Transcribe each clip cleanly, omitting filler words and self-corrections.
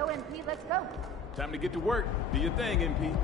Yo, MP, let's go. Time to get to work. Do your thing, MP.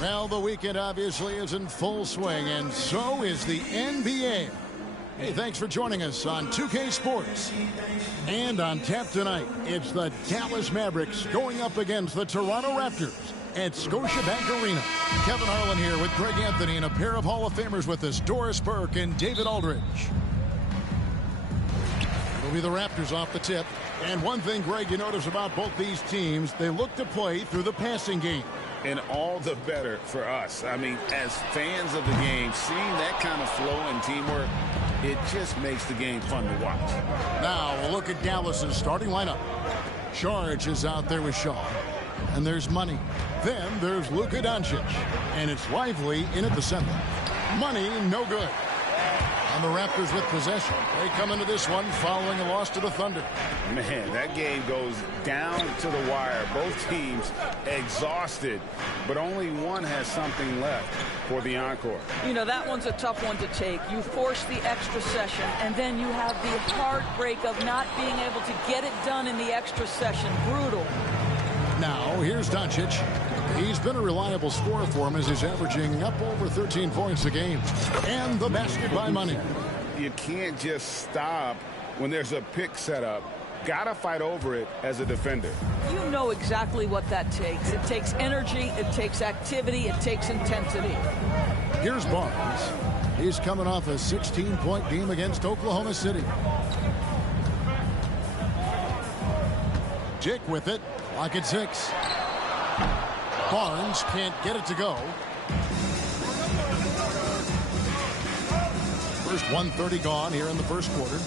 Well, the weekend obviously is in full swing, and so is the NBA. Hey, thanks for joining us on 2K Sports. And on tap tonight, it's the Dallas Mavericks going up against the Toronto Raptors at Scotiabank Arena. Kevin Harlan here with Greg Anthony and a pair of Hall of Famers with us, Doris Burke and David Aldridge. It'll be the Raptors off the tip. And one thing, Greg, you notice about both these teams, they look to play through the passing game. And all the better for us. I mean, as fans of the game, seeing that kind of flow and teamwork, it just makes the game fun to watch. Now we'll look at Dallas's starting lineup. Charge is out there with Shaw. And there's Money. Then there's Luka Doncic. And it's Lively in at the center. Money, no good. And the Raptors with possession. They come into this one following a loss to the Thunder. Man, that game goes down to the wire. Both teams exhausted, but only one has something left for the encore. You know, that one's a tough one to take. You force the extra session, and then you have the heartbreak of not being able to get it done in the extra session. Brutal. Now, here's Doncic. He's been a reliable scorer for him as he's averaging up over 13 points a game. And the basket by Money. You can't just stop when there's a pick set up. Gotta fight over it as a defender. You know exactly what that takes. It takes energy, it takes activity, it takes intensity. Here's Barnes. He's coming off a 16-point game against Oklahoma City. Dick with it. Lock at 6. Barnes can't get it to go. First 1:30 gone here in the first quarter.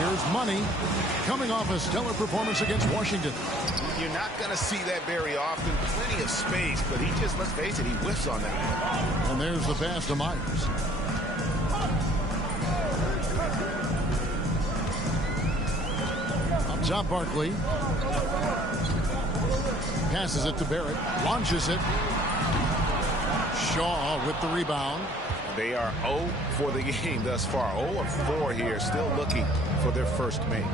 Here's Money coming off a stellar performance against Washington. You're not going to see that very often. Plenty of space, but he just, let's face it, he whiffs on that. And there's the pass to Myers. Up top, Barkley. Passes it to Barrett. Launches it. Shaw with the rebound. They are 0 for the game thus far. 0 of 4 here, still looking for their first make.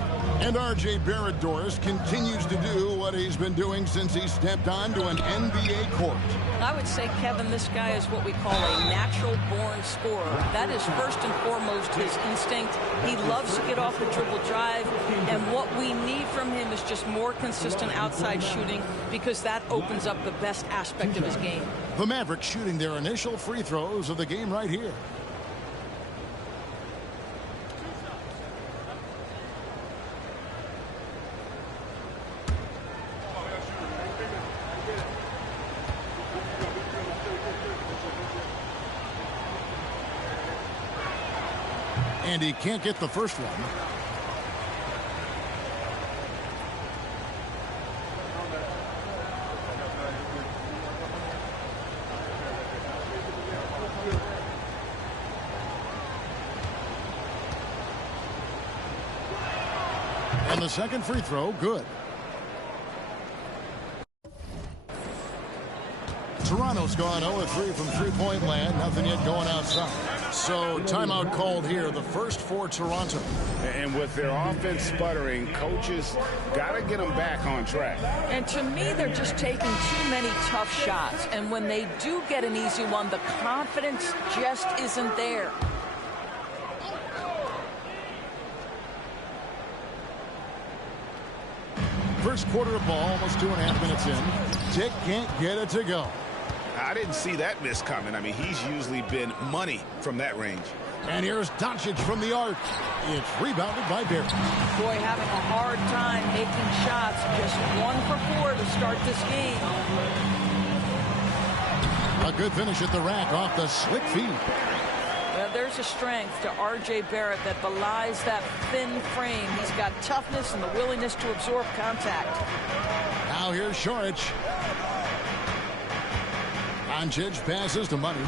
And R.J. Barrett, Doris, continues to do what he's been doing since he stepped onto an NBA court. I would say, Kevin, this guy is what we call a natural-born scorer. That is first and foremost his instinct. He loves to get off the dribble drive, and what we need from him is just more consistent outside shooting, because that opens up the best aspect of his game. The Mavericks shooting their initial free throws of the game right here. And he can't get the first one. And the second free throw, good. Toronto's gone 0-3 from three-point land. Nothing yet going outside. So timeout called here, the first for Toronto. And with their offense sputtering, coaches got to get them back on track. And to me, they're just taking too many tough shots. And when they do get an easy one, the confidence just isn't there. First quarter of ball, almost 2.5 minutes in. Dick can't get it to go. I didn't see that miss coming. I mean, he's usually been money from that range. And here's Doncic from the arc. It's rebounded by Barrett. Boy, having a hard time making shots. Just 1 for 4 to start this game. A good finish at the rack off the slick feed. Well, there's a strength to R.J. Barrett that belies that thin frame. He's got toughness and the willingness to absorb contact. Now here's Šorić. Doncic passes to Money.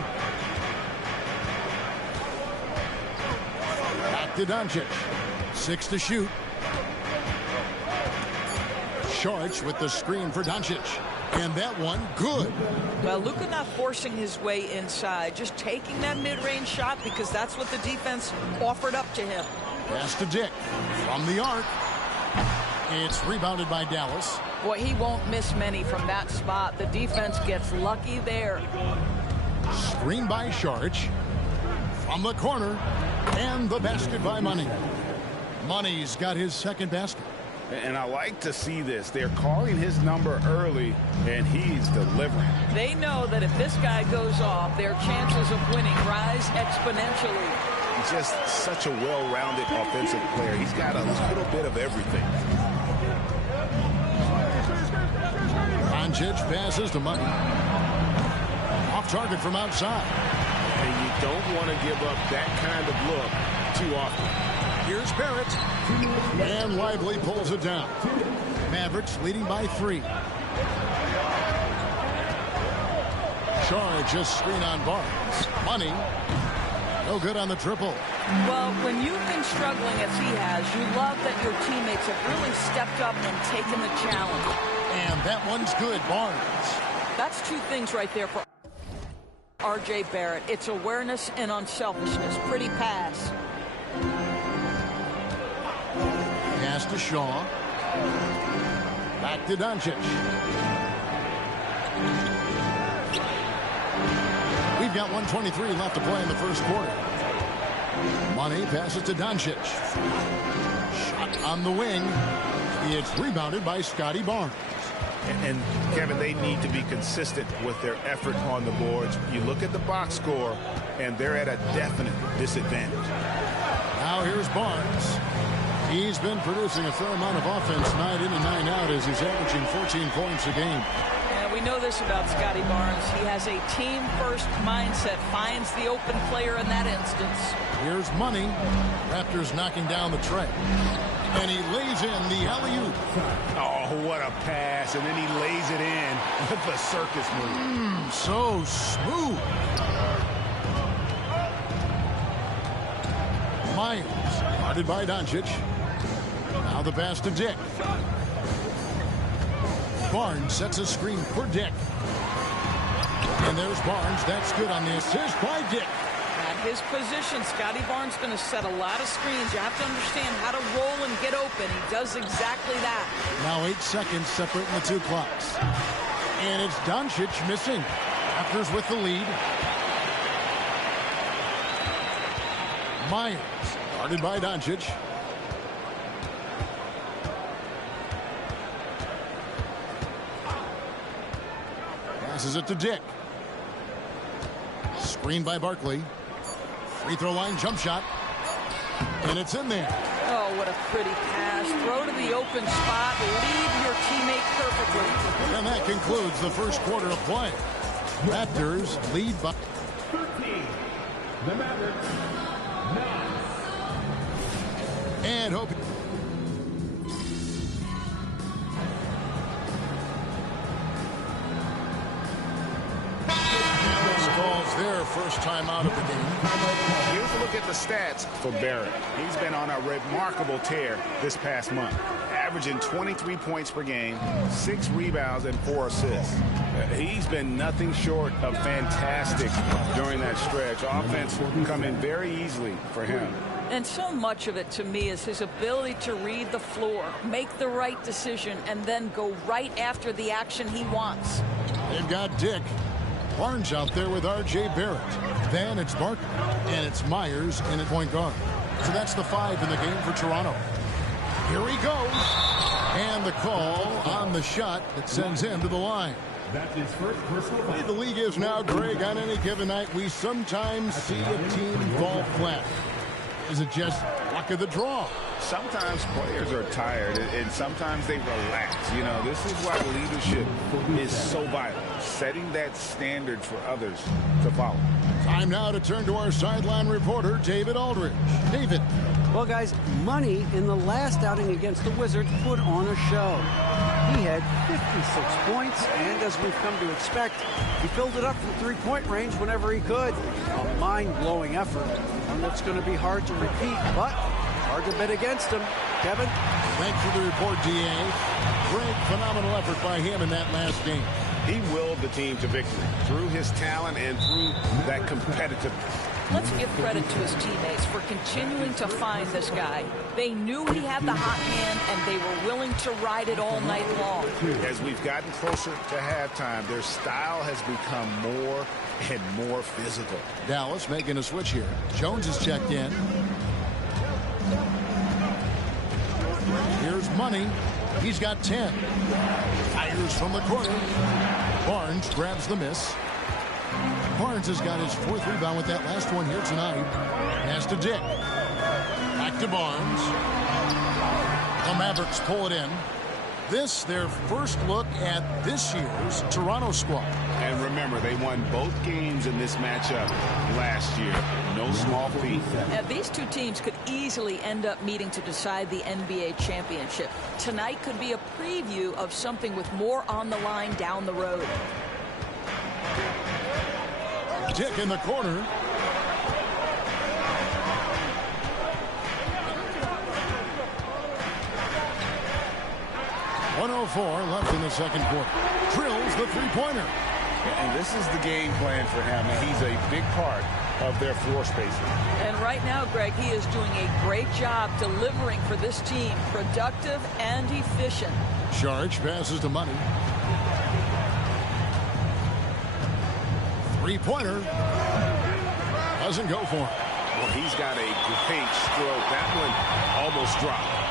Back to Doncic. 6 to shoot. Šorić with the screen for Doncic. And that one, good. Well, Luka not forcing his way inside, just taking that mid-range shot because that's what the defense offered up to him. Pass to Dick from the arc. It's rebounded by Dallas. Boy, he won't miss many from that spot. The defense gets lucky there. Screen by Šorić. From the corner. And the basket by Money. Money's got his second basket. And I like to see this. They're calling his number early, and he's delivering. They know that if this guy goes off, their chances of winning rise exponentially. He's just such a well-rounded offensive player. He's got a little bit of everything. Doncic passes to Money. Off target from outside. And you don't want to give up that kind of look too often. Here's Barrett. And Lively pulls it down. Mavericks leading by 3. Šorić just screen on Barnes. Money. No good on the triple. Well, when you've been struggling as he has, you love that your teammates have really stepped up and taken the challenge. And that one's good, Barnes. That's 2 things right there for R.J. Barrett. It's awareness and unselfishness. Pretty pass. Pass to Shaw. Back to Doncic. We've got 1:23 left to play in the first quarter. Money passes to Doncic. Shot on the wing. It's rebounded by Scotty Barnes. And Kevin, they need to be consistent with their effort on the boards. You look at the box score, and they're at a definite disadvantage. Now here's Barnes. He's been producing a fair amount of offense night in and night out as he's averaging 14 points a game. Yeah, we know this about Scotty Barnes. He has a team-first mindset, finds the open player in that instance. Here's Money. Raptors knocking down the tray. And he lays in the alley-oop. Oh, what a pass. And then he lays it in with the circus move. So smooth. Myers, guarded by Doncic. Now the pass to Dick. Barnes sets a screen for Dick. And there's Barnes. That's good on the assist by Dick. At his position, Scotty Barnes is going to set a lot of screens. You have to understand how to roll and get open. He does exactly that. Now 8 seconds separating the 2 clocks. And it's Doncic missing. Raptors with the lead. Myers, guarded by Doncic. Passes it to Dick. Screened by Barkley. Free throw line jump shot. And it's in there. Oh, what a pretty pass. Throw to the open spot. Lead your teammate perfectly. And that concludes the first quarter of play. Raptors lead by 13. The Mavericks. 9. And hope. Calls their first time out of the game. Here's a look at the stats for Barrett. He's been on a remarkable tear this past month. averaging 23 points per game, 6 rebounds, and 4 assists. He's been nothing short of fantastic during that stretch. Offense coming very easily for him. And so much of it, to me, is his ability to read the floor, make the right decision, and then go right after the action he wants. They've got Dick. Barnes out there with R.J. Barrett. Then it's Barton. And it's Myers in at point guard. So that's the 5 in the game for Toronto. Here he goes. And the call on the shot that sends him to the line. That's his first personal foul. The league is now, Greg, on any given night, we sometimes see a team fall flat. Is it just luck of the draw? Sometimes players are tired, and sometimes they relax. You know, this is why leadership is so vital, setting that standard for others to follow. Time now to turn to our sideline reporter, David Aldridge. David. Well, guys, Money in the last outing against the Wizards put on a show. He had 56 points, and as we've come to expect, he filled it up from three-point range whenever he could. A mind-blowing effort, one that's going to be hard to repeat, but hard to bet against him. Kevin? Thanks for the report, D.A. Great, phenomenal effort by him in that last game. He willed the team to victory through his talent and through that competitiveness. Let's give credit to his teammates for continuing to find this guy. They knew he had the hot hand, and they were willing to ride it all night long. As we've gotten closer to halftime, their style has become more and more physical. Dallas making a switch here. Jones is checked in. Here's Money. He's got 10. Fires from the corner. Barnes grabs the miss. Barnes has got his 4th rebound with that last one here tonight. Pass to Dick. Back to Barnes. The Mavericks pull it in. This, their first look at this year's Toronto squad. And remember, they won both games in this matchup last year. No small feat. Now, these two teams could easily end up meeting to decide the NBA championship. Tonight could be a preview of something with more on the line down the road. Dick in the corner. .104 left in the second quarter. Drills the three-pointer. And this is the game plan for him. And he's a big part of their floor spacing. And right now, Greg, he is doing a great job delivering for this team. Productive and efficient. Sharge passes to Money. Three-pointer. Doesn't go for him. Well, he's got a great stroke. That one almost dropped.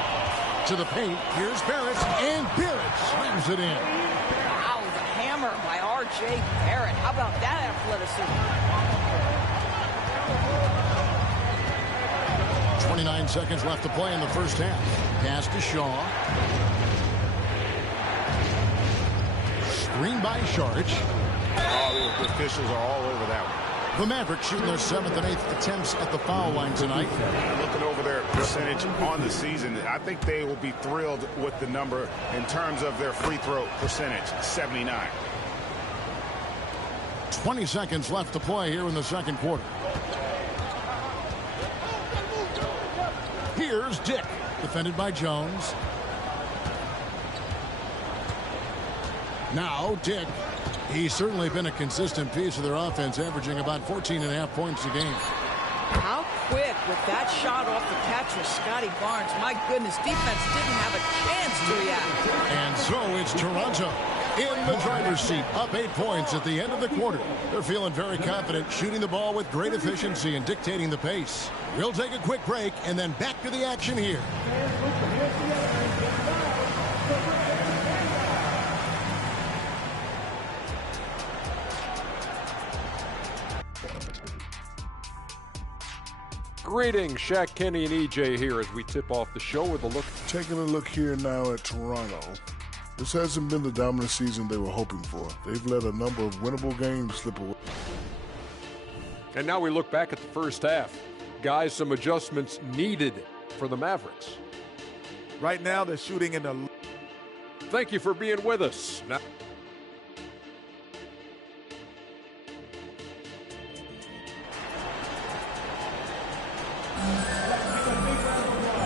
To the paint. Here's Barrett. And Barrett slams it in. Wow, the hammer by R.J. Barrett. How about that athleticism? 29 seconds left to play in the first half. Pass to Shaw. Screen by Sharge. Oh, the officials are all over that one. The Mavericks shooting their 7th and 8th attempts at the foul line tonight. Looking over their percentage on the season, I think they will be thrilled with the number in terms of their free throw percentage, 79. 20 seconds left to play here in the second quarter. Here's Dick, defended by Jones. Now Dick. He's certainly been a consistent piece of their offense, averaging about 14.5 points a game. How quick with that shot off the catch with Scotty Barnes. My goodness, defense didn't have a chance to react. And so it's Toronto in the driver's seat, up 8 points at the end of the quarter. They're feeling very confident, shooting the ball with great efficiency and dictating the pace. We'll take a quick break and then back to the action here. Greetings, Shaq, Kenny, and EJ here as we tip off the show with a look. Taking a look here now at Toronto. This hasn't been the dominant season they were hoping for. They've let a number of winnable games slip away. And now we look back at the first half. Guys, some adjustments needed for the Mavericks. Right now, they're shooting in the... Thank you for being with us. Now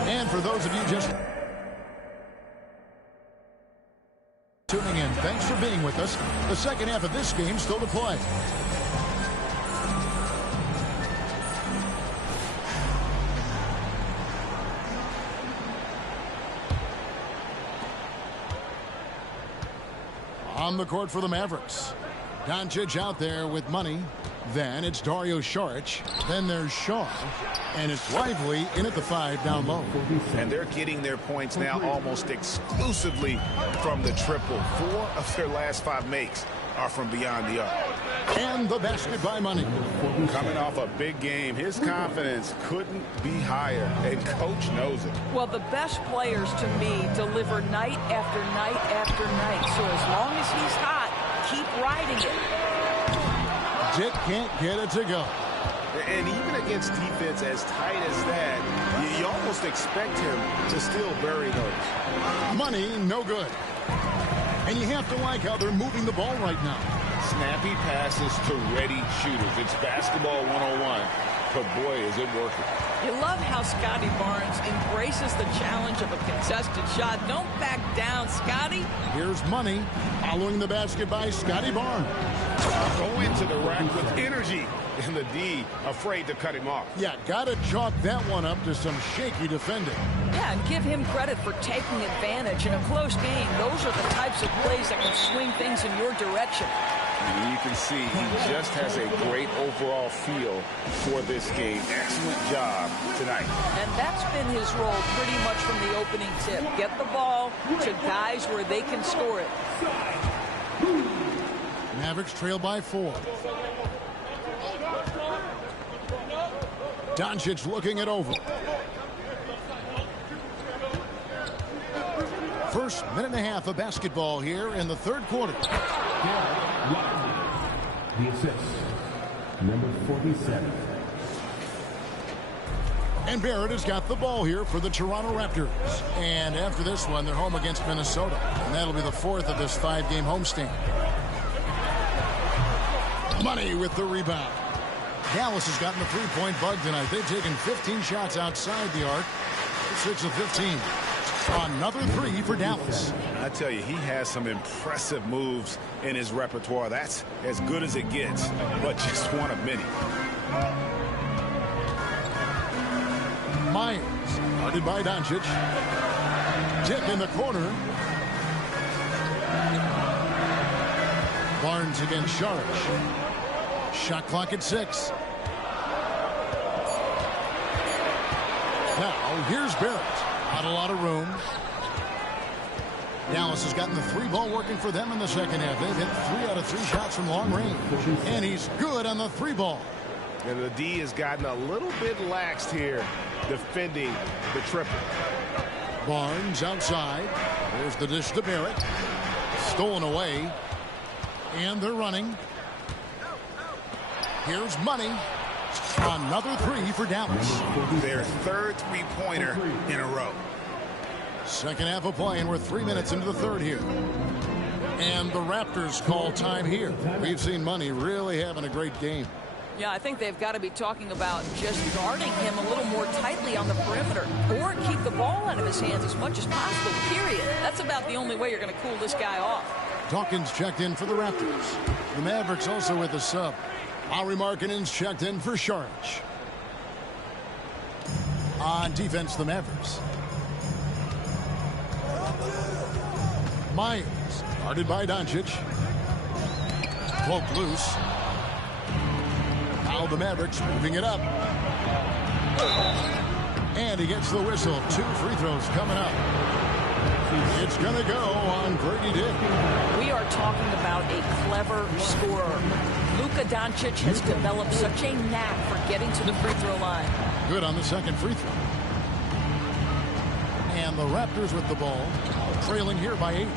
and for those of you just... being with us. The second half of this game still to play. On the court for the Mavericks. Doncic out there with money. Then it's Dario Saric. Then there's Shaw. And it's Lively in at the 5 down low. And they're getting their points now almost exclusively from the triple. 4 of their last 5 makes are from beyond the arc. And the basket by Money. Coming off a big game, his confidence couldn't be higher, and Coach knows it. Well, the best players, to me, deliver night after night after night. So as long as he's hot, keep riding it. Dick can't get it to go. And even against defense as tight as that, you almost expect him to still bury those. Money, no good. And you have to like how they're moving the ball right now. Snappy passes to ready shooters. It's basketball 101, but boy, is it working. You love how Scotty Barnes embraces the challenge of a contested shot. Don't back down, Scotty. Here's Money following the basket by Scotty Barnes. Go into the rack with energy, and the D afraid to cut him off. Yeah, gotta chalk that one up to some shaky defending. Yeah, and give him credit for taking advantage in a close game. Those are the types of plays that can swing things in your direction. And you can see he just has a great overall feel for this game. Excellent job tonight. And that's been his role pretty much from the opening tip. Get the ball to guys where they can score it. Mavericks trail by 4. Doncic looking it over. First minute and a half of basketball here in the third quarter. The assist, number 47. And Barrett has got the ball here for the Toronto Raptors. And after this one, they're home against Minnesota. And that'll be the 4th of this 5-game homestand. Money with the rebound. Dallas has gotten the three-point bug tonight. They've taken 15 shots outside the arc. 6 of 15. Another 3 for Dallas. I tell you, he has some impressive moves in his repertoire. That's as good as it gets, but just one of many. Myers, guarded by Doncic. Tip in the corner. Barnes against Saric. Shot clock at 6. Now, here's Barrett. Not a lot of room. Dallas has gotten the 3-ball working for them in the second half. They've hit 3 out of 3 shots from long range. And he's good on the 3-ball. And the D has gotten a little bit laxed here defending the triple. Barnes outside. There's the dish to Barrett. Stolen away. And they're running. Here's Money. Another 3 for Dallas. Their third three-pointer in a row. Second half of play, and we're 3 minutes into the third here. And the Raptors call time here. We've seen Money really having a great game. Yeah, I think they've got to be talking about just guarding him a little more tightly on the perimeter or keep the ball out of his hands as much as possible, period. That's about the only way you're going to cool this guy off. Dawkins checked in for the Raptors. The Mavericks also with a sub. Lauri Markkanen's checked in for Saric. On defense, the Mavericks. Myers, guarded by Doncic. Cloak loose. Now the Mavericks moving it up. And he gets the whistle. 2 free throws coming up. It's going to go on Grady Dick. We are talking about a clever scorer. Luka Doncic has developed such a knack for getting to the free throw line. Good on the second free throw. And the Raptors with the ball, trailing here by 8.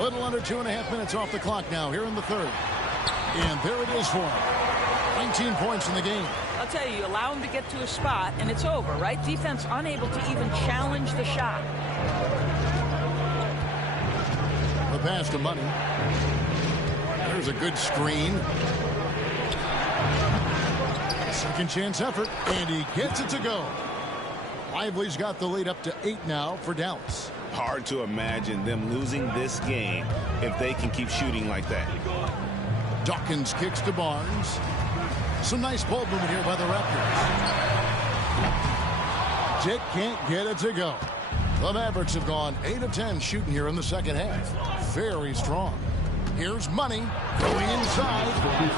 Little under 2.5 minutes off the clock now here in the third. And there it is for him. 19 points in the game. I'll tell you, allow him to get to a spot, and it's over, right? Defense unable to even challenge the shot. The pass to Money. There's a good screen. Second chance effort, and he gets it to go. Lively's got the lead up to 8 now for Dallas. Hard to imagine them losing this game if they can keep shooting like that. Dawkins kicks to Barnes. Some nice ball movement here by the Raptors. Dick can't get it to go. The Mavericks have gone 8 of 10 shooting here in the second half. Very strong. Here's Money going inside.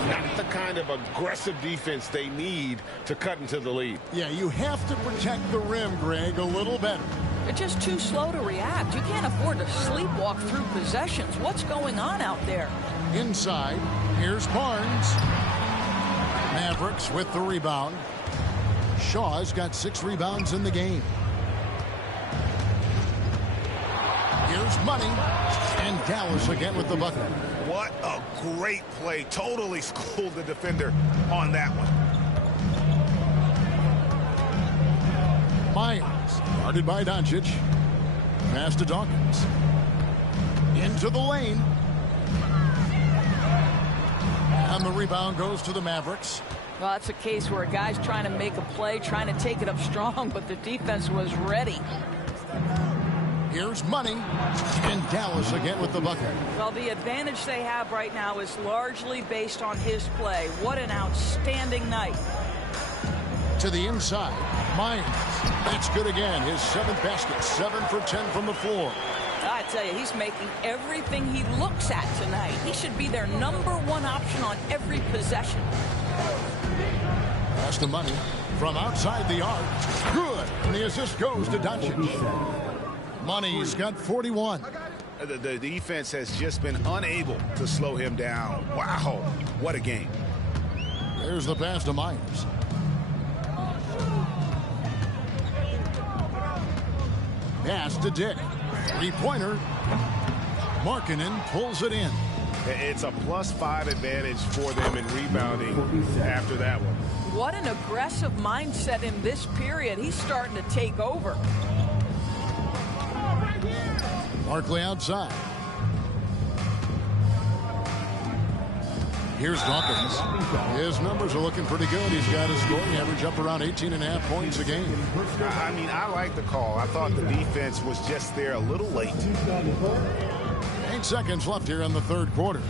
Not the kind of aggressive defense they need to cut into the lead. Yeah, you have to protect the rim, Greg, a little better. They're just too slow to react. You can't afford to sleepwalk through possessions. What's going on out there? Inside, here's Barnes. Mavericks with the rebound. Shaw's got 6 rebounds in the game. Here's Money. And Dallas again with the bucket. What a great play. Totally schooled the defender on that one. Myers, guarded by Doncic. Pass to Dawkins. Into the lane. And the rebound goes to the Mavericks. Well, that's a case where a guy's trying to make a play, trying to take it up strong, but the defense was ready. Here's Money. And Dallas again with the bucket. Well, the advantage they have right now is largely based on his play. What an outstanding night. To the inside. Myers. That's good again. His 7th basket. 7 for 10 from the floor. I tell you, he's making everything he looks at tonight. He should be their #1 option on every possession. Pass to Money from outside the arc. Good. And the assist goes to Doncic. Money's got 41. The defense has just been unable to slow him down. Wow, what a game. There's the pass to Myers. Pass to Dick. 3-pointer. Markkanen pulls it in. It's a +5 advantage for them in rebounding after that one. What an aggressive mindset in this period. He's starting to take over. Barkley outside. Here's Dawkins. His numbers are looking pretty good. He's got his scoring average up around 18.5 points a game. I mean, I like the call. I thought the defense was just there a little late. 8 seconds left here in the third quarter.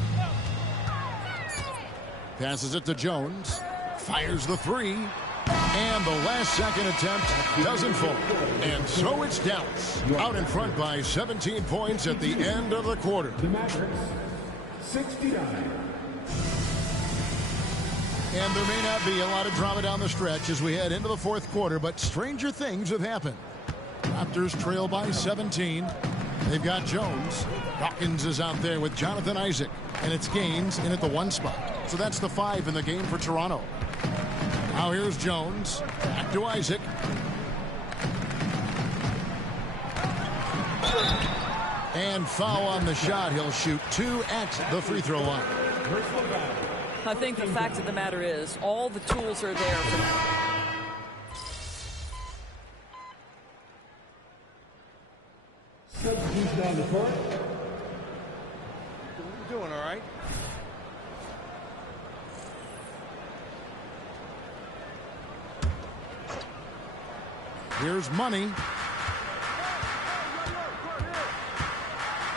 Passes it to Jones. Fires the 3. And the last second attempt doesn't fall. And so it's Dallas out in front by 17 points at the end of the quarter. The Mavericks, 69. And there may not be a lot of drama down the stretch as we head into the fourth quarter, but stranger things have happened. Raptors trail by 17. They've got Jones. Dawkins is out there with Jonathan Isaac. And it's Gaines in at the 1 spot. So that's the 5 in the game for Toronto. Now here's Jones. Back to Isaac. And foul on the shot. He'll shoot 2 at the free throw line. I think the fact of the matter is all the tools are there for them. Substitution down the court. You're doing all right. Here's Money.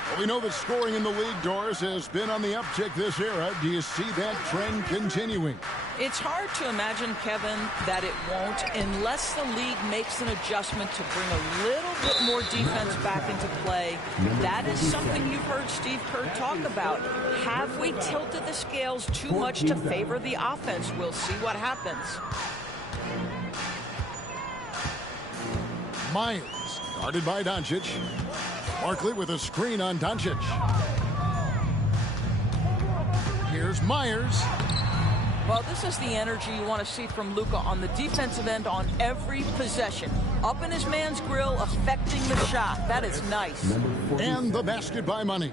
Well, we know that scoring in the league, Doris, has been on the uptick this era. Do you see that trend continuing? It's hard to imagine, Kevin, that it won't unless the league makes an adjustment to bring a little bit more defense back into play. That is something you've heard Steve Kerr talk about. Have we tilted the scales too much to favor the offense? We'll see what happens. Myers, guarded by Doncic. Barkley with a screen on Doncic. Here's Myers. Well, this is the energy you want to see from Luka on the defensive end on every possession. Up in his man's grill, affecting the shot. That is nice. And the basket by Money.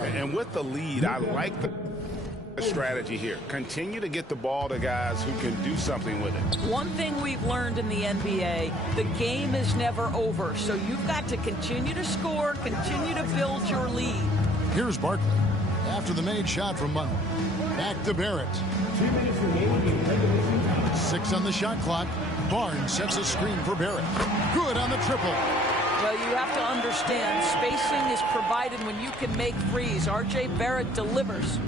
And with the lead, I like the strategy here. Continue to get the ball to guys who can do something with it. One thing we've learned in the NBA, the game is never over. So you've got to continue to score, continue to build your lead. Here's Barkley after the made shot from Money. Back to Barrett. 2 minutes remaining in regulation time. 6 on the shot clock. Barnes sets a screen for Barrett. Good on the triple. Well, you have to understand, spacing is provided when you can make threes. R.J. Barrett delivers.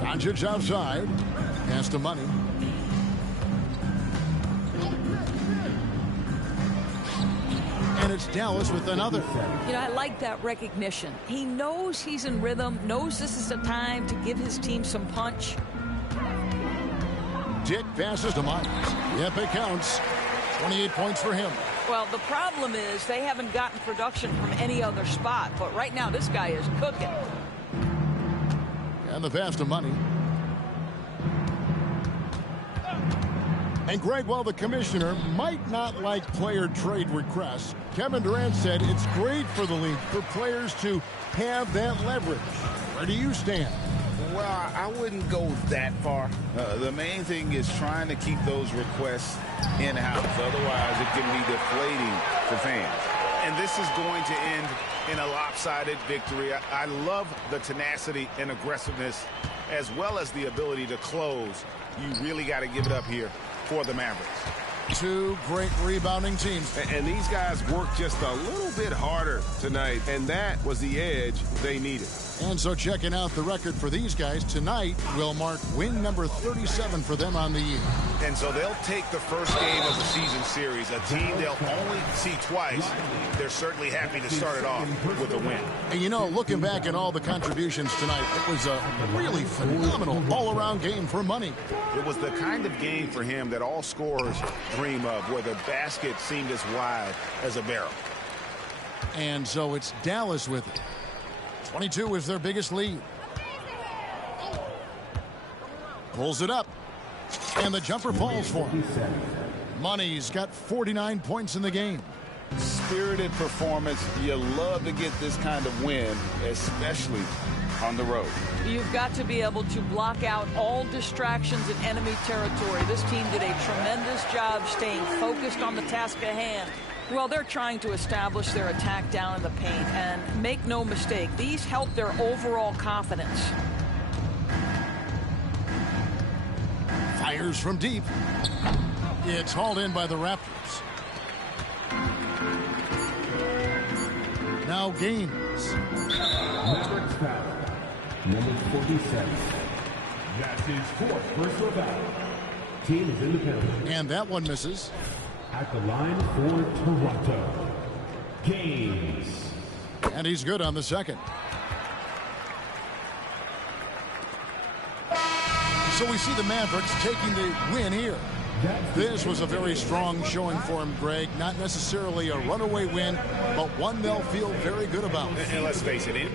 Doncic outside. Pass to Money. And it's Dallas with another. You know, I like that recognition. He knows he's in rhythm, knows this is the time to give his team some punch. Dick passes to Myers. Yep, it counts. 28 points for him. Well, the problem is they haven't gotten production from any other spot. But right now, this guy is cooking. And the pass to Money. And Greg, while the commissioner might not like player trade requests, Kevin Durant said it's great for the league for players to have that leverage. Where do you stand? Well, I wouldn't go that far. The main thing is trying to keep those requests in-house. Otherwise, it can be deflating for fans. And this is going to end in a lopsided victory. I love the tenacity and aggressiveness as well as the ability to close. You really got to give it up here for the Mavericks. Two great rebounding teams. And these guys worked just a little bit harder tonight, and that was the edge they needed. And so checking out the record for these guys, tonight will mark win number 37 for them on the year. And so they'll take the first game of the season series, a team they'll only see twice. They're certainly happy to start it off with a win. And you know, looking back at all the contributions tonight, it was a really phenomenal all-around game for Money. It was the kind of game for him that all scorers dream of, where the basket seemed as wide as a barrel. And so it's Dallas with it. 22 is their biggest lead. Pulls it up. And the jumper falls for him. Money's got 49 points in the game. Spirited performance. You love to get this kind of win, especially on the road. You've got to be able to block out all distractions in enemy territory. This team did a tremendous job staying focused on the task at hand. Well, they're trying to establish their attack down in the paint, and make no mistake, these help their overall confidence. Fires from deep. It's hauled in by the Raptors. Now Gaines. Mavericks foul. Number 47. That's his fourth personal foul. Team is in the penalty. And that one misses. At the line for Toronto, Gaines. And he's good on the second. So we see the Mavericks taking the win here. This was a very strong showing for him, Greg. Not necessarily a runaway win, but one they'll feel very good about. And let's face it,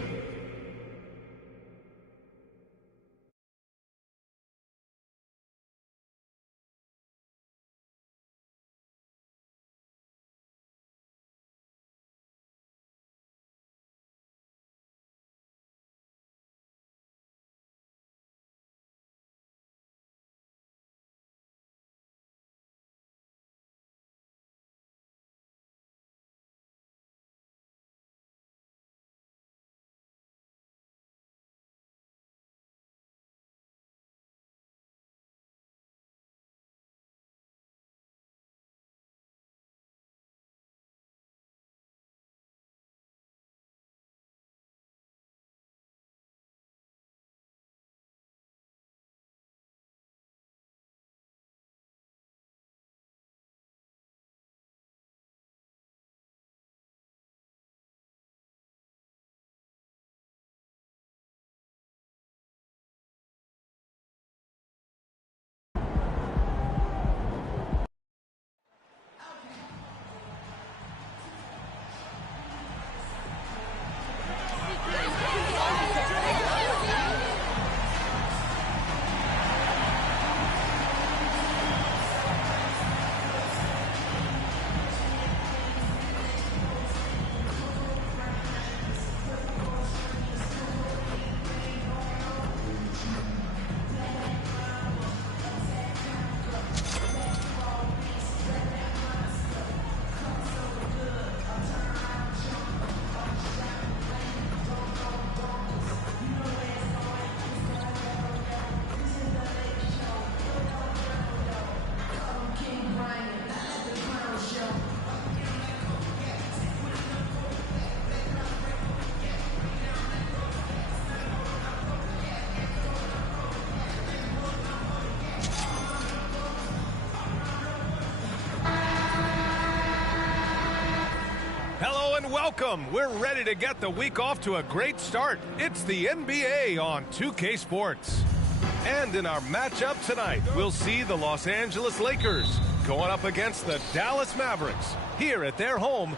and welcome. We're ready to get the week off to a great start. It's the NBA on 2K Sports. And in our matchup tonight, we'll see the Los Angeles Lakers going up against the Dallas Mavericks here at their home,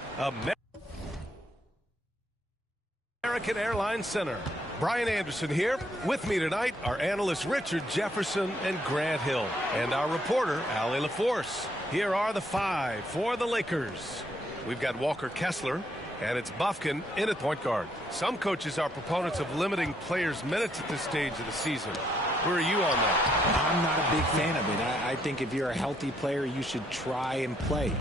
American Airlines Center. Brian Anderson here. With me tonight are analysts Richard Jefferson and Grant Hill, and our reporter, Allie LaForce. Here are the five for the Lakers. We've got Walker Kessler, and it's Bufkin in at point guard. Some coaches are proponents of limiting players' minutes at this stage of the season. Where are you on that? I'm not a big fan of it. I think if you're a healthy player, you should try and play.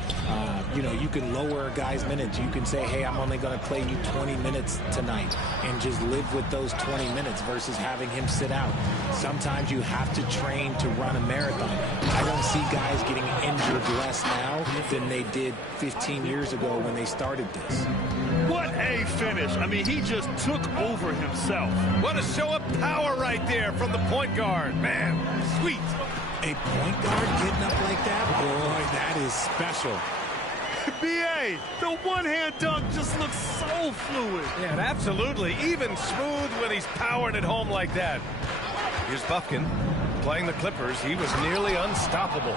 You can lower a guy's minutes. You can say, hey, I'm only going to play you 20 minutes tonight and just live with those 20 minutes versus having him sit out. Sometimes you have to train to run a marathon. I don't see guys getting injured less now than they did 15 years ago when they started this. What a finish. I mean, he just took over himself. What a show of power right there from the point guard. Man, sweet. A point guard getting up like that? Boy, that is special. B.A., the one-hand dunk just looks so fluid. Yeah, absolutely. Even smooth when he's powering it home like that. Here's Bufkin. Playing the Clippers, he was nearly unstoppable.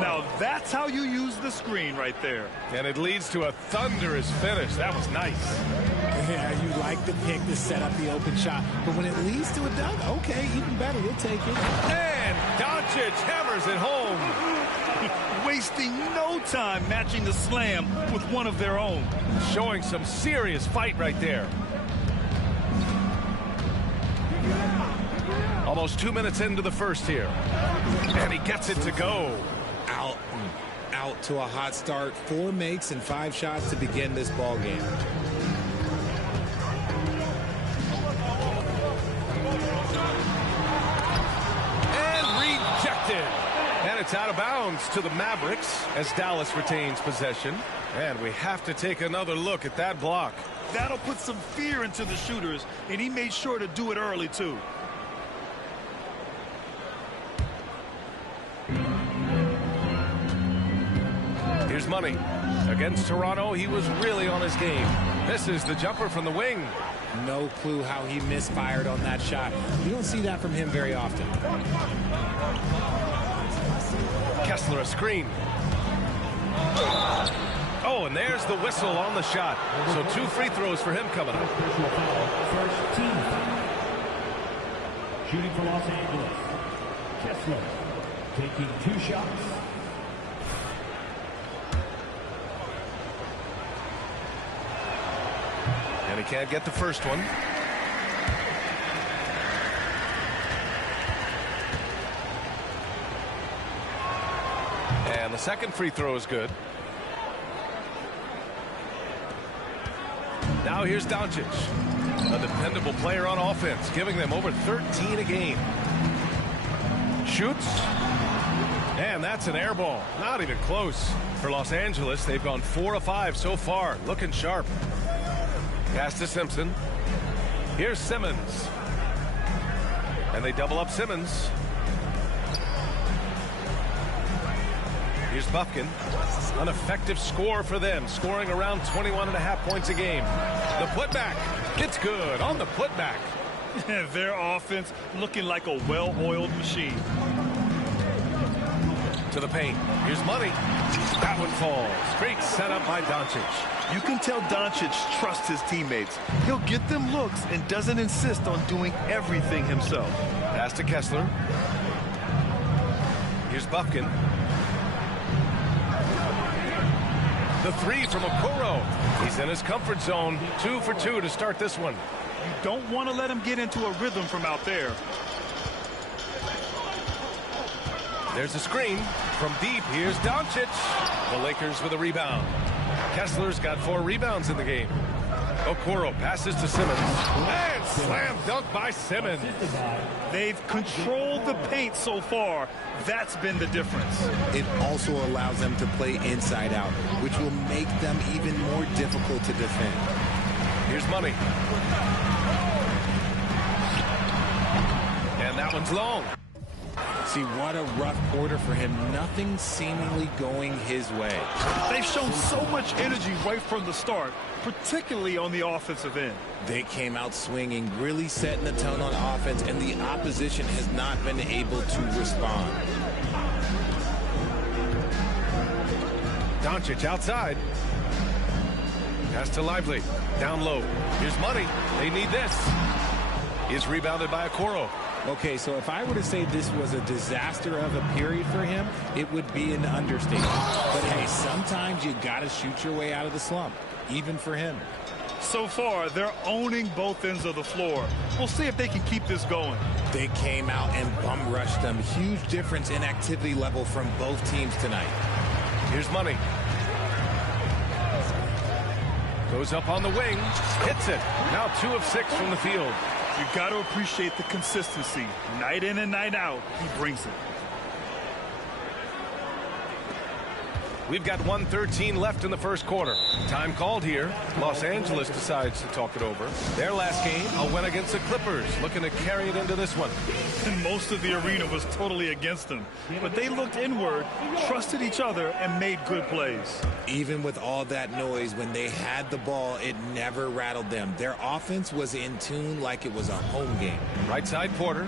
Now that's how you use the screen right there. And it leads to a thunderous finish. That was nice. Yeah, you like the pick to set up the open shot. But when it leads to a dunk, okay, even better, we'll take it. And Doncic hammers it home. Wasting no time matching the slam with one of their own. Showing some serious fight right there. Almost 2 minutes into the first here. And he gets it to go. Out to a hot start. 4 makes and 5 shots to begin this ball game. And rejected. And it's out of bounds to the Mavericks as Dallas retains possession. And we have to take another look at that block. That'll put some fear into the shooters, and he made sure to do it early, too. Here's Money. Against Toronto, he was really on his game. This is the jumper from the wing. No clue how he misfired on that shot. You don't see that from him very often. Kessler a screen. Oh, and there's the whistle on the shot. So 2 free throws for him coming up. First team foul. Shooting for Los Angeles. Kessler taking 2 shots. And he can't get the first one. And the second free throw is good. Now here's Doncic, a dependable player on offense, giving them over 13 a game. Shoots. And that's an air ball. Not even close. For Los Angeles, they've gone 4 of 5 so far. Looking sharp. Pass to Simpson. Here's Simmons. And they double up Simmons. Here's Bufkin. An effective score for them, scoring around 21.5 points a game. The putback. It's good on the putback. Their offense looking like a well-oiled machine. To the paint. Here's Money. That one falls. Great setup by Doncic. You can tell Doncic trusts his teammates. He'll get them looks and doesn't insist on doing everything himself. Pass to Kessler. Here's Bufkin. The 3 from Okoro. He's in his comfort zone. 2 for 2 to start this one. You don't want to let him get into a rhythm from out there. There's a screen from deep. Here's Doncic. The Lakers with a rebound. Kessler's got 4 rebounds in the game. Okoro passes to Simmons. And slam dunk by Simmons. They've controlled the paint so far. That's been the difference. It also allows them to play inside out, which will make them even more difficult to defend. Here's Money. And that one's long. See, what a rough quarter for him. Nothing seemingly going his way. They've shown so much energy right from the start, particularly on the offensive end. They came out swinging, really setting the tone on offense, and the opposition has not been able to respond. Doncic outside. Pass to Lively. Down low. Here's Money. They need this. Is rebounded by Okoro. Okay, so if I were to say this was a disaster of a period for him, it would be an understatement. But hey, sometimes you got to shoot your way out of the slump, even for him. So far, they're owning both ends of the floor. We'll see if they can keep this going. They came out and bum rushed them. Huge difference in activity level from both teams tonight. Here's Money. Goes up on the wing. Hits it. Now 2 of 6 from the field. You've got to appreciate the consistency. Night in and night out, he brings it. We've got 1:13 left in the first quarter. Time called here. Los Angeles decides to talk it over. Their last game, a win against the Clippers, looking to carry it into this one. And most of the arena was totally against them. But they looked inward, trusted each other, and made good plays. Even with all that noise, when they had the ball, it never rattled them. Their offense was in tune like it was a home game. Right side, Porter.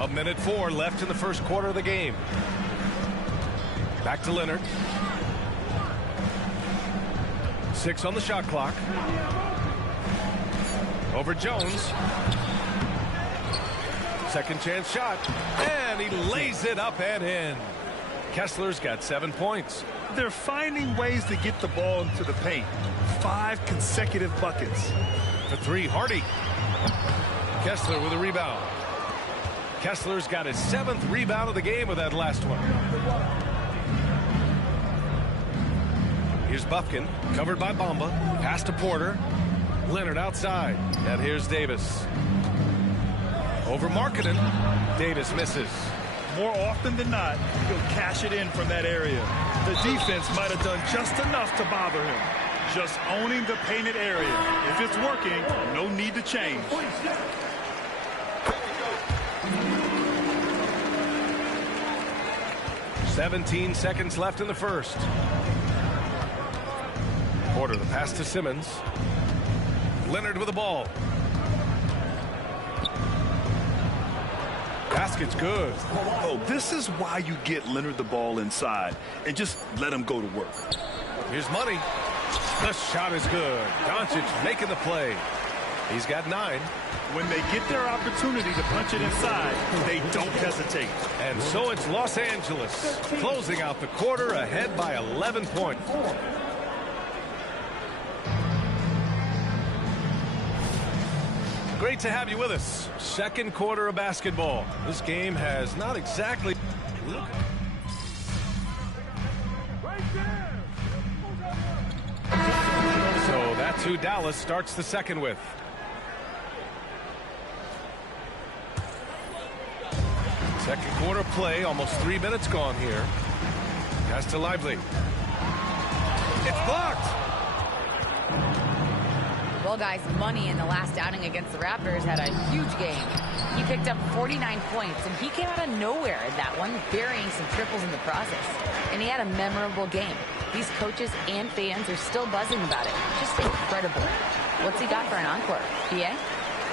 A minute 4 left in the first quarter of the game. Back to Leonard. 6 on the shot clock. Over Jones. Second chance shot. And he lays it up and in. Kessler's got 7 points. They're finding ways to get the ball into the paint. 5 consecutive buckets. For 3, Hardy. Kessler with a rebound. Kessler's got his 7th rebound of the game with that last one. Here's Buffkin, covered by Bamba. Pass to Porter. Leonard outside. And here's Davis. Over Markkanen. Davis misses. More often than not, he'll cash it in from that area. The defense might have done just enough to bother him. Just owning the painted area. If it's working, no need to change. "17 seconds left in the first. Porter, the pass to Simmons. Leonard with the ball. Basket's good. Oh, this is why you get Leonard the ball inside and just let him go to work. Here's Money. The shot is good. Doncic making the play. He's got 9. When they get their opportunity to punch it inside, they don't hesitate. And so it's Los Angeles closing out the quarter ahead by 11 points. Great to have you with us. Second quarter of basketball. This game has not exactly... So that's who Dallas starts the second with. Second quarter play, almost 3 minutes gone here. Pass to Lively. It's blocked. Well, guys, Money in the last outing against the Raptors had a huge game. He picked up 49 points, and he came out of nowhere in that one, burying some triples in the process. And he had a memorable game. These coaches and fans are still buzzing about it. Just incredible. What's he got for an encore? PA?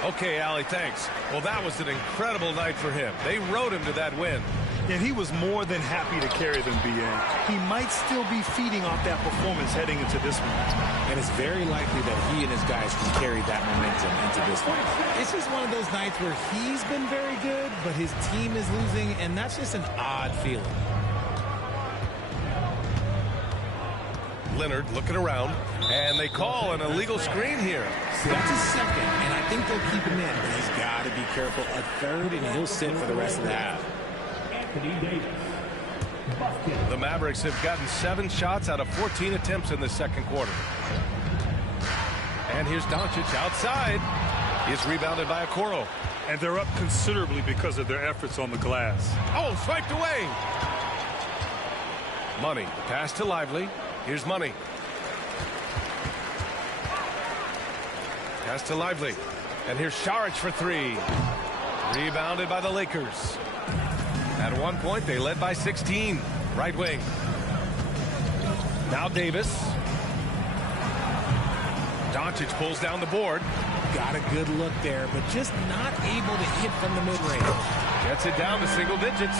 Okay, Allie, thanks. Well, that was an incredible night for him. They rode him to that win. And he was more than happy to carry them, B.A. He might still be feeding off that performance heading into this one. And it's very likely that he and his guys can carry that momentum into this one. It's just one of those nights where he's been very good, but his team is losing, and that's just an odd feeling. Leonard looking around, and they call an illegal screen here. So that's a second, and I think they'll keep him in, but he's got to be careful. A third, and he'll sit for the rest of the half. The Mavericks have gotten 7 shots out of 14 attempts in the second quarter. And here's Doncic outside. He's rebounded by Okoro. And they're up considerably because of their efforts on the glass. Oh, swiped away. Money, pass to Lively. Here's Money. Pass to Lively. And here's Saric for three. Rebounded by the Lakers. At one point, they led by 16. Right wing. Now Davis. Doncic pulls down the board. Got a good look there, but just not able to hit from the mid-range. Gets it down to single digits.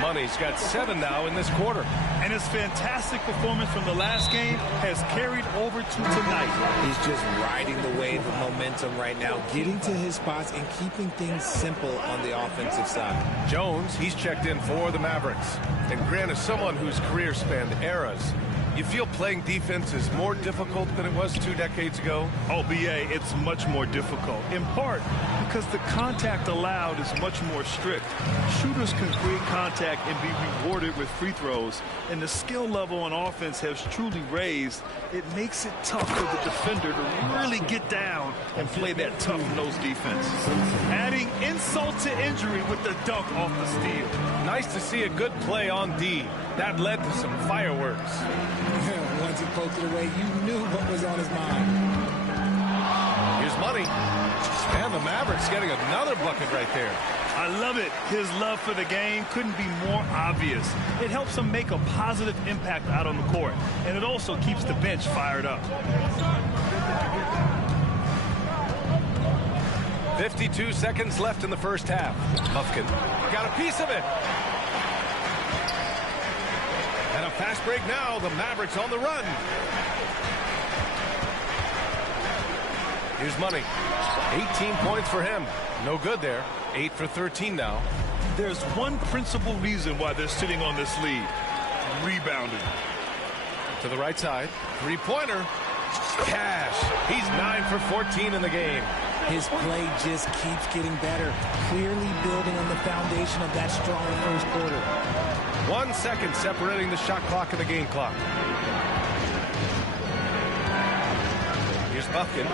Money's got 7 now in this quarter. And his fantastic performance from the last game has carried over to tonight. He's just riding the wave of momentum right now, getting to his spots and keeping things simple on the offensive side. Jones, he's checked in for the Mavericks. And Grant is someone whose career spanned eras. You feel playing defense is more difficult than it was 2 decades ago? Oh, BA, it's much more difficult, in part because the contact allowed is much more strict. Shooters can create contact and be rewarded with free throws, and the skill level on offense has truly raised. It makes it tough for the defender to really get down and play that tough-nosed defense. Adding insult to injury with the dunk off the steal. Nice to see a good play on D. That led to some fireworks. Once he poked it away, you knew what was on his mind. Here's Money. And the Mavericks getting another bucket right there. I love it. His love for the game couldn't be more obvious. It helps him make a positive impact out on the court, and it also keeps the bench fired up. 52 seconds left in the first half. Buffkin got a piece of it. And a fast break now. The Mavericks on the run. Here's Money. 18 points for him. No good there. 8 for 13 now. There's one principal reason why they're sitting on this lead. Rebounding. To the right side. Three-pointer. Cash. He's 9 for 14 in the game. His play just keeps getting better, clearly building on the foundation of that strong first quarter. 1 second separating the shot clock and the game clock. Here's Buffkin.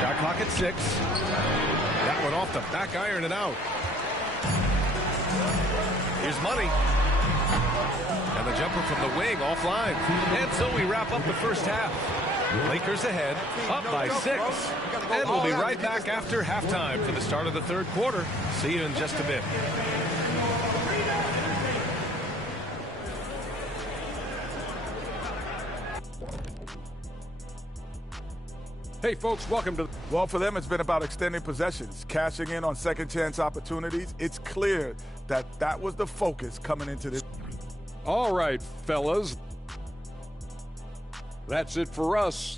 Shot clock at 6. That one off the back iron and out. Here's Money. And the jumper from the wing offline. And so we wrap up the first half. Lakers ahead, up by 6. And we'll be right back after halftime for the start of the third quarter. See you in just a bit. Hey, folks, welcome to... Well, for them, it's been about extending possessions, cashing in on second-chance opportunities. It's clear that that was the focus coming into this. All right, fellas. That's it for us.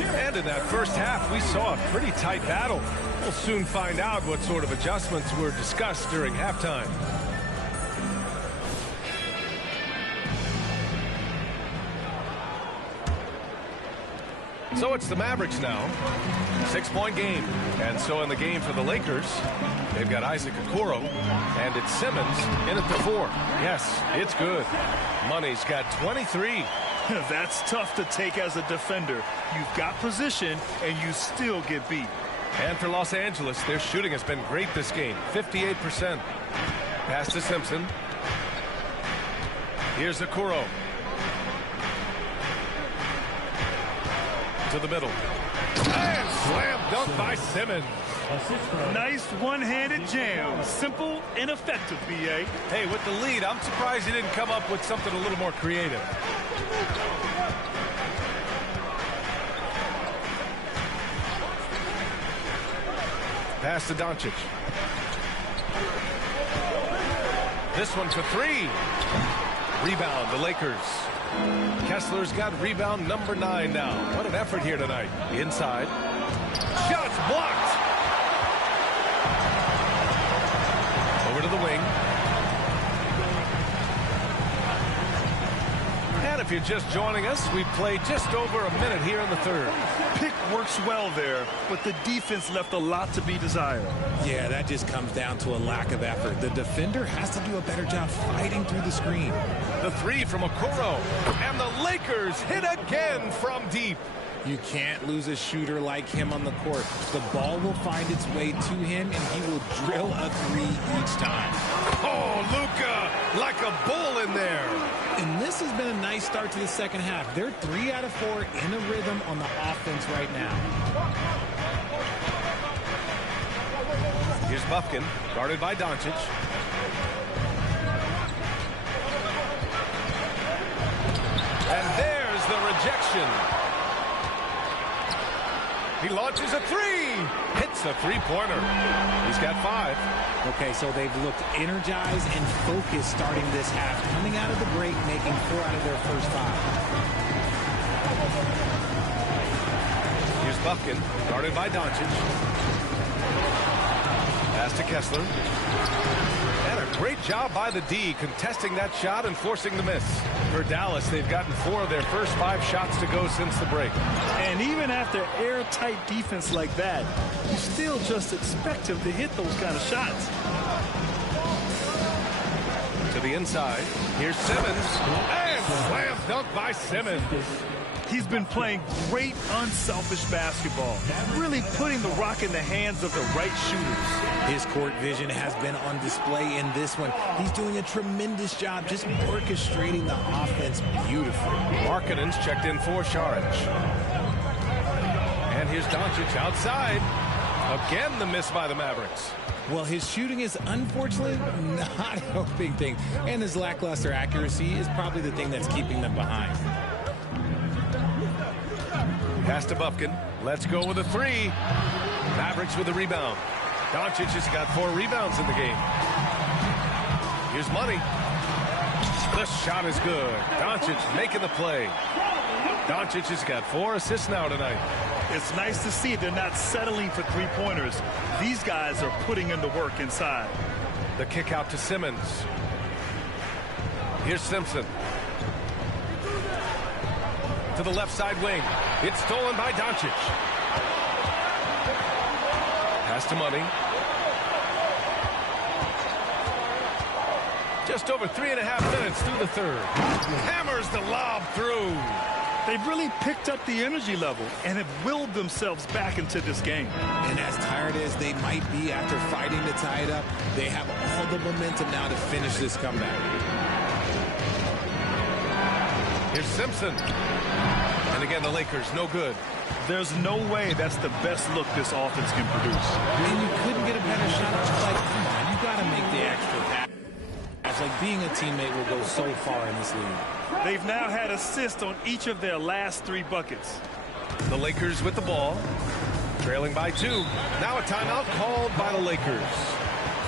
And in that first half, we saw a pretty tight battle. We'll soon find out what sort of adjustments were discussed during halftime. So it's the Mavericks now. 6-point game. And so in the game for the Lakers, they've got Isaac Okoro, and it's Simmons in at the 4. Yes, it's good. Money's got 23. That's tough to take as a defender. You've got position, and you still get beat. And for Los Angeles, their shooting has been great this game. 58%. Pass to Simpson. Here's Okoro. To the middle. And slam dunk by Simmons. Nice one-handed jam. Simple and effective, B.A. Hey, with the lead, I'm surprised he didn't come up with something a little more creative. Pass to Doncic. This one for 3. Rebound, the Lakers. Kessler's got rebound number 9 now. What an effort here tonight. Inside. Shots blocked. Over to the wing. And if you're just joining us, we played just over a minute here in the third. Pick works well there, but the defense left a lot to be desired. Yeah, that just comes down to a lack of effort. The defender has to do a better job fighting through the screen. The 3 from Okoro. And the Lakers hit again from deep. You can't lose a shooter like him on the court. The ball will find its way to him, and he will drill a three each time. Oh, Luka, like a bull in there. And this has been a nice start to the second half. They're 3 out of 4 in a rhythm on the offense right now. Here's Bufkin, guarded by Doncic. And there's the rejection. He launches a three. Hits a three-pointer. He's got 5. Okay, so they've looked energized and focused starting this half. Coming out of the break, making 4 out of their first 5. Here's Bufkin, guarded by Doncic. Pass to Kessler. And a great job by the D, contesting that shot and forcing the miss. For Dallas, they've gotten 4 of their first 5 shots to go since the break. And even after airtight defense like that, you still just expect him to hit those kind of shots. To the inside. Here's Simmons. And slam dunk by Simmons. He's been playing great unselfish basketball, really putting the rock in the hands of the right shooters. His court vision has been on display in this one. He's doing a tremendous job just orchestrating the offense beautifully. Markkanen's checked in for Šarić. And here's Doncic outside. Again, the miss by the Mavericks. Well, his shooting is unfortunately not helping things, and his lackluster accuracy is probably the thing that's keeping them behind. Pass to Bufkin. Let's go with a 3. Mavericks with a rebound. Doncic has got 4 rebounds in the game. Here's Money. The shot is good. Doncic making the play. Doncic has got 4 assists now tonight. It's nice to see they're not settling for three-pointers. These guys are putting in the work inside. The kick out to Simmons. Here's Simpson. To the left side wing. It's stolen by Doncic. Pass to Money. Just over 3.5 minutes through the third. Hammers the lob through. They've really picked up the energy level and have willed themselves back into this game. And as tired as they might be after fighting to tie it up, they have all the momentum now to finish this comeback. Here's Simpson. And again, the Lakers, no good. There's no way that's the best look this offense can produce. And you couldn't get a better shot. Like, come on, you got to make the extra pass. It's like being a teammate will go so far in this league. They've now had assists on each of their last 3 buckets. The Lakers with the ball, trailing by 2. Now a timeout called by the Lakers.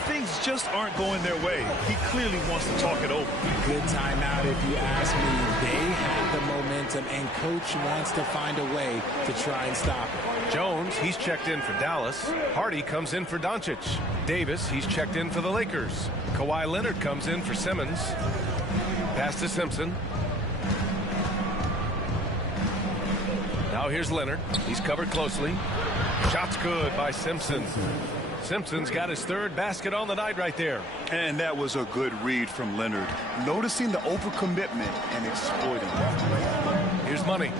Things just aren't going their way. He clearly wants to talk it over. Good timeout if you ask me. They have the momentum, and Coach wants to find a way to try and stop it. Jones, he's checked in for Dallas. Hardy comes in for Doncic. Davis, he's checked in for the Lakers. Kawhi Leonard comes in for Simmons. Pass to Simpson. Now here's Leonard. He's covered closely. Shot's good by Simpson. Simpson's got his 3rd basket on the night right there. And that was a good read from Leonard. Noticing the overcommitment and exploiting it. Here's Money.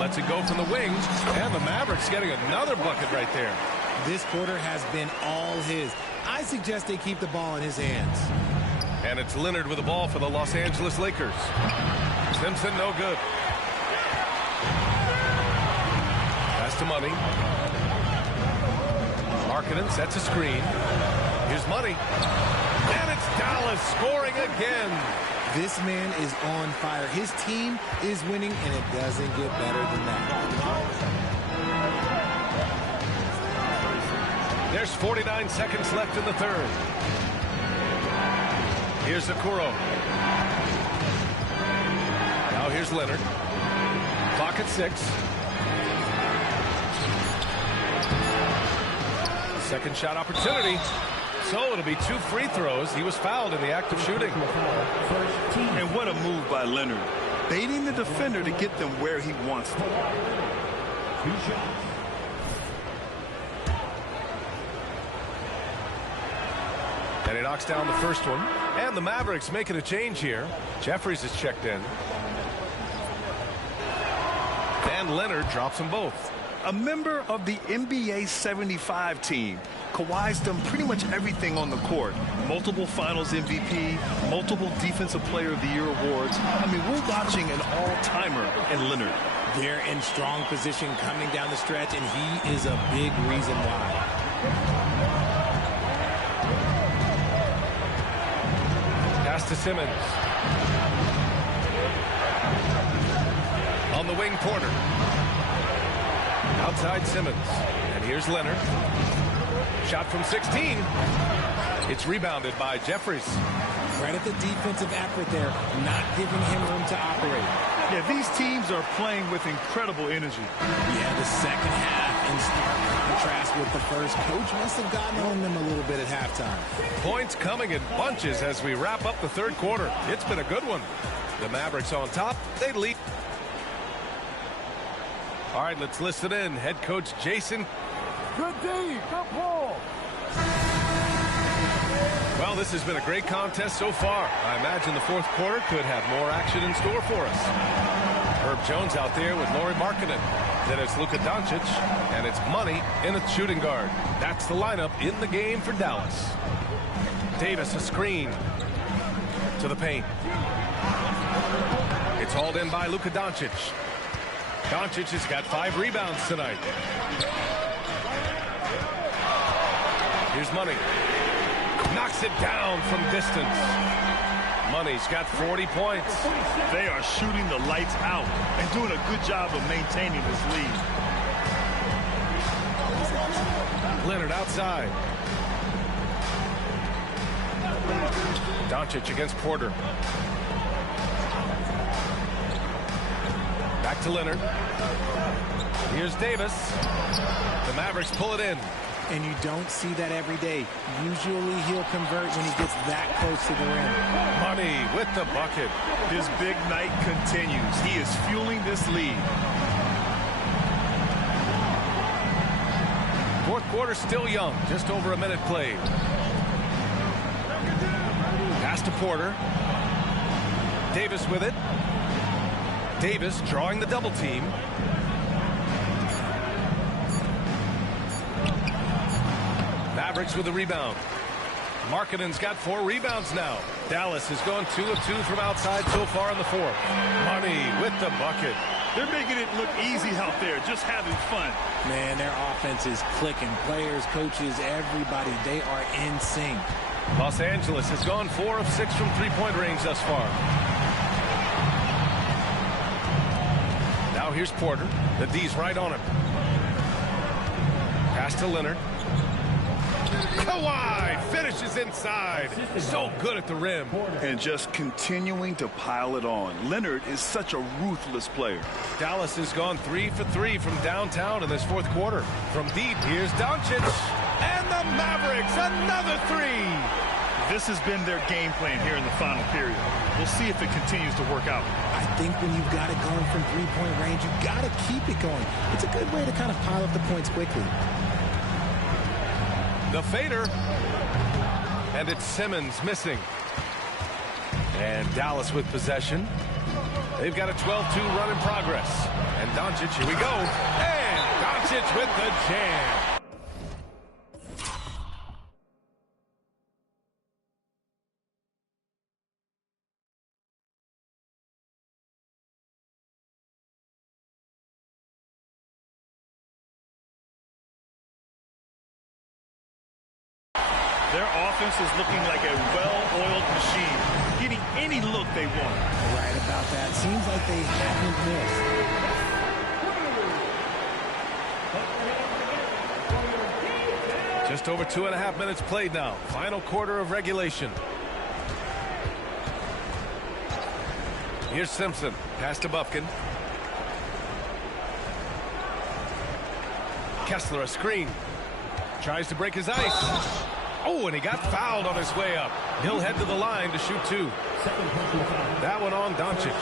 Lets it go from the wing. And the Mavericks getting another bucket right there. This quarter has been all his. I suggest they keep the ball in his hands. And it's Leonard with the ball for the Los Angeles Lakers. Simpson, no good. Pass to Money. Markkanen sets a screen. Here's Money. And it's Dallas scoring again. This man is on fire. His team is winning, and it doesn't get better than that. There's 49 seconds left in the third. Here's Okoro. Now here's Leonard. Clock at 6. Second shot opportunity. So it'll be 2 free throws. He was fouled in the act of shooting. And what a move by Leonard. Baiting the defender to get them where he wants them. 2 shots. And he knocks down the first one. And the Mavericks making a change here. Jeffries is checked in. and Leonard drops them both. A member of the NBA 75 team. Kawhi's done pretty much everything on the court. Multiple Finals MVP, multiple Defensive Player of the Year awards. I mean, we're watching an all-timer in Leonard. They're in strong position coming down the stretch, and he is a big reason why. Pass to Simmons. On the wing, Porter. Outside Simmons. And here's Leonard. Shot from 16. It's rebounded by Jeffries. Credit the defensive effort there, not giving him room to operate. Yeah, these teams are playing with incredible energy. Yeah, the second half in stark contrast with the first. Coach must have gotten on them a little bit at halftime. Points coming in bunches as we wrap up the third quarter. It's been a good one. The Mavericks on top. They lead. All right, let's listen in. Head coach Jason. Good D. Good ball. Well, this has been a great contest so far. I imagine the fourth quarter could have more action in store for us. Herb Jones out there with Lauri Markkanen. Then it's Luka Doncic, and it's Money in a shooting guard. That's the lineup in the game for Dallas. Davis, a screen to the paint. It's hauled in by Luka Doncic. Doncic has got 5 rebounds tonight. Here's Money. Knocks it down from distance. Money's got 40 points. They are shooting the lights out and doing a good job of maintaining this lead. Leonard outside. Doncic against Porter. Back to Leonard. Here's Davis. The Mavericks pull it in. And you don't see that every day. Usually he'll convert when he gets that close to the rim. Money with the bucket. His big night continues. He is fueling this lead. Fourth quarter still young. Just over a minute played. Pass to Porter. Davis with it. Davis drawing the double team. Mavericks with the rebound. Markkanen's got 4 rebounds now. Dallas has gone 2 of 2 from outside so far in the fourth. Money with the bucket. They're making it look easy out there, just having fun. Man, their offense is clicking. Players, coaches, everybody, they are in sync. Los Angeles has gone 4 of 6 from three-point range thus far. Now here's Porter. The D's right on him. Pass to Leonard. Kawhi finishes inside. So good at the rim. And just continuing to pile it on. Leonard is such a ruthless player. Dallas has gone 3 for 3 from downtown in this fourth quarter. From deep, here's Doncic. And the Mavericks, another 3. This has been their game plan here in the final period. We'll see if it continues to work out. I think when you've got it going from three-point range, you've got to keep it going. It's a good way to kind of pile up the points quickly. The fader. And it's Simmons missing. And Dallas with possession. They've got a 12-2 run in progress. And Doncic, here we go. And Doncic with the jam. Their offense is looking like a well-oiled machine, getting any look they want. Right about that. Seems like they haven't missed. Just over 2.5 minutes played now. Final quarter of regulation. Here's Simpson. Pass to Bufkin. Kessler, a screen. Tries to break his ice. Oh, and he got fouled on his way up. He'll head to the line to shoot 2. That one on Doncic.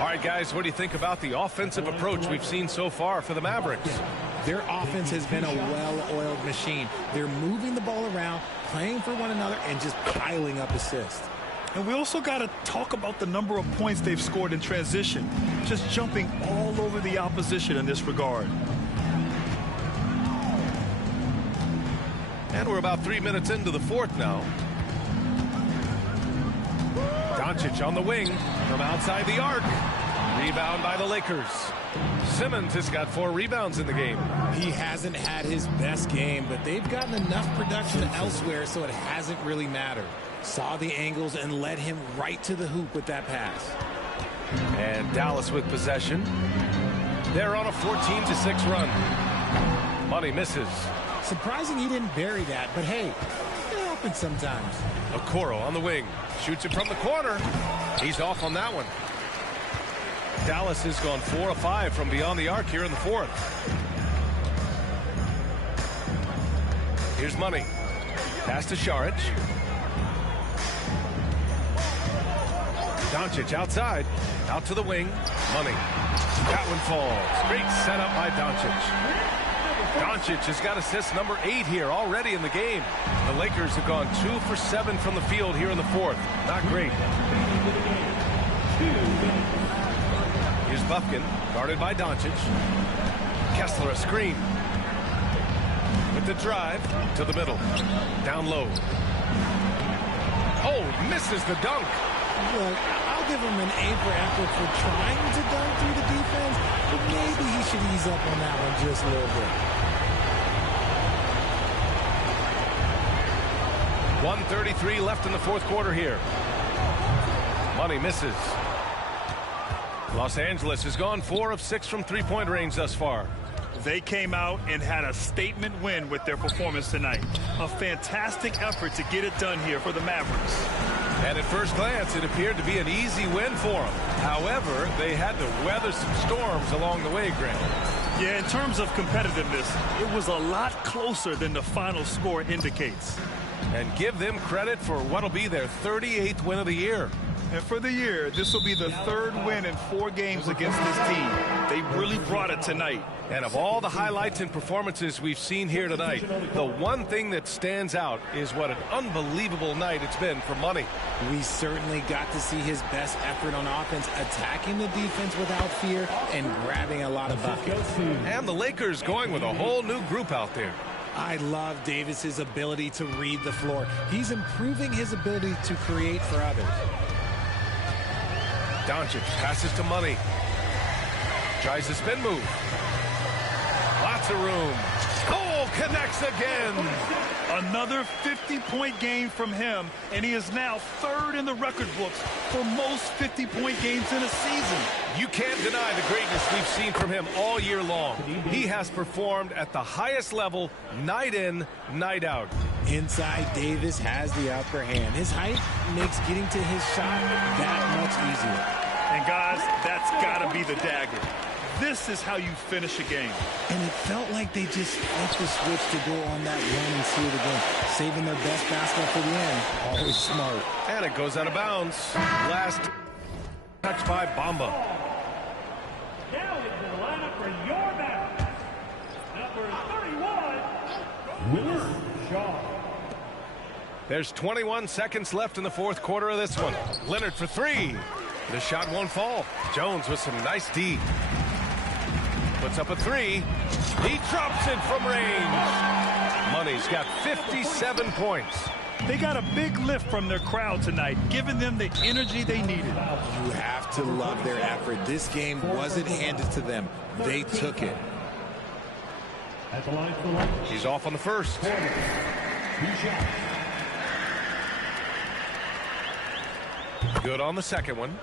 All right, guys, what do you think about the offensive approach we've seen so far for the Mavericks? Their offense has been a well-oiled machine. They're moving the ball around, playing for one another, and just piling up assists. And we also got to talk about the number of points they've scored in transition, just jumping all over the opposition in this regard. And we're about 3 minutes into the fourth now. Doncic on the wing from outside the arc. Rebound by the Lakers. Simmons has got 4 rebounds in the game. He hasn't had his best game, but they've gotten enough production elsewhere, so it hasn't really mattered. Saw the angles and led him right to the hoop with that pass. And Dallas with possession. They're on a 14-6 run. Money misses. Surprising he didn't bury that, but hey, it happens sometimes. Okoro on the wing. Shoots it from the corner. He's off on that one. Dallas has gone 4 of 5 from beyond the arc here in the fourth. Here's Money. Pass to Šarić. Doncic outside. Out to the wing. Money. That one falls. Great setup by Doncic. Doncic has got assist number 8 here already in the game. The Lakers have gone 2 for 7 from the field here in the fourth. Not great. Here's Bufkin, guarded by Doncic. Kessler a screen. With the drive to the middle. Down low. Oh, misses the dunk. Look, I'll give him an A for effort for trying to dunk through the defense, but maybe he should ease up on that one just a little bit. 1:33 left in the fourth quarter here. Money misses. Los Angeles has gone 4 of 6 from three-point range thus far. They came out and had a statement win with their performance tonight. A fantastic effort to get it done here for the Mavericks. And at first glance, it appeared to be an easy win for them. However, they had to weather some storms along the way, Grant. Yeah, in terms of competitiveness, it was a lot closer than the final score indicates. And give them credit for what'll be their 38th win of the year. And for the year, this will be the 3rd win in 4 games against this team. They really brought it tonight. And of all the highlights and performances we've seen here tonight, the one thing that stands out is what an unbelievable night it's been for Money. We certainly got to see his best effort on offense, attacking the defense without fear and grabbing a lot of buckets. And the Lakers going with a whole new group out there. I love Davis's ability to read the floor. He's improving his ability to create for others. Doncic passes to Money. Tries a spin move. Lots of room. Oh, connects again. Another 50-point game from him, and he is now 3rd in the record books for most 50-point games in a season. You can't deny the greatness we've seen from him all year long. He has performed at the highest level, night in, night out. Inside, Davis has the upper hand. His height makes getting to his shot that much easier. And guys, that's got to be the dagger. This is how you finish a game. And it felt like they just flipped the switch to go on that run and seal the game, saving their best basket for the end. Always smart. And it goes out of bounds. Last touch by Bamba. Now into the lineup for your Mavericks. Number 31, Willis Shaw. There's 21 seconds left in the fourth quarter of this one. Leonard for 3. The shot won't fall. Jones with some nice D. Puts up a 3. He drops it from range. Money's got 57 points. They got a big lift from their crowd tonight, giving them the energy they needed. You have to love their effort. This game wasn't handed to them. They took it. He's off on the first. Good on the second one.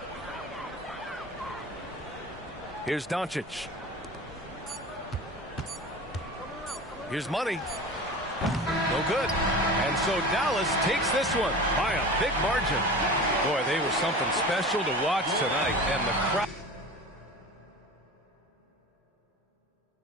Here's Doncic. Here's Money. No good. And so Dallas takes this one by a big margin. Boy, they were something special to watch tonight. And the crowd...